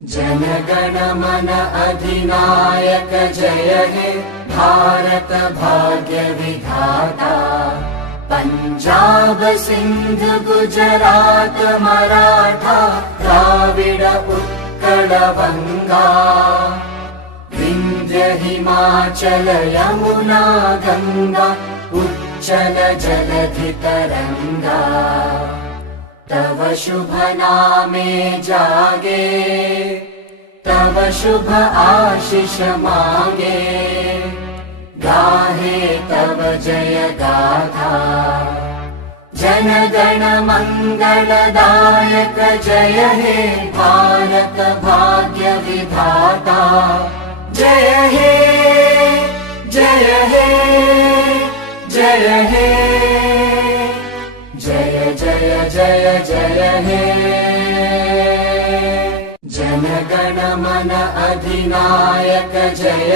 जनगण मन अधिनायक जय हे भारत भाग्य विधाता। पंजाब सिंध गुजरात मराठा द्राविड उत्कल बंगा। विंध्य हिमाचल यमुना गंगा उच्चल जलधि तरंगा। तव शुभ नामे जागे तव शुभ आशीष मांगे। गाहे तव जय गाथा जन गण मंगलदायक जय हे भारत भाग्य विधाता। जय हे जय हे जय हे जय जय जय जय हे। जन गण मन अधिनायक जय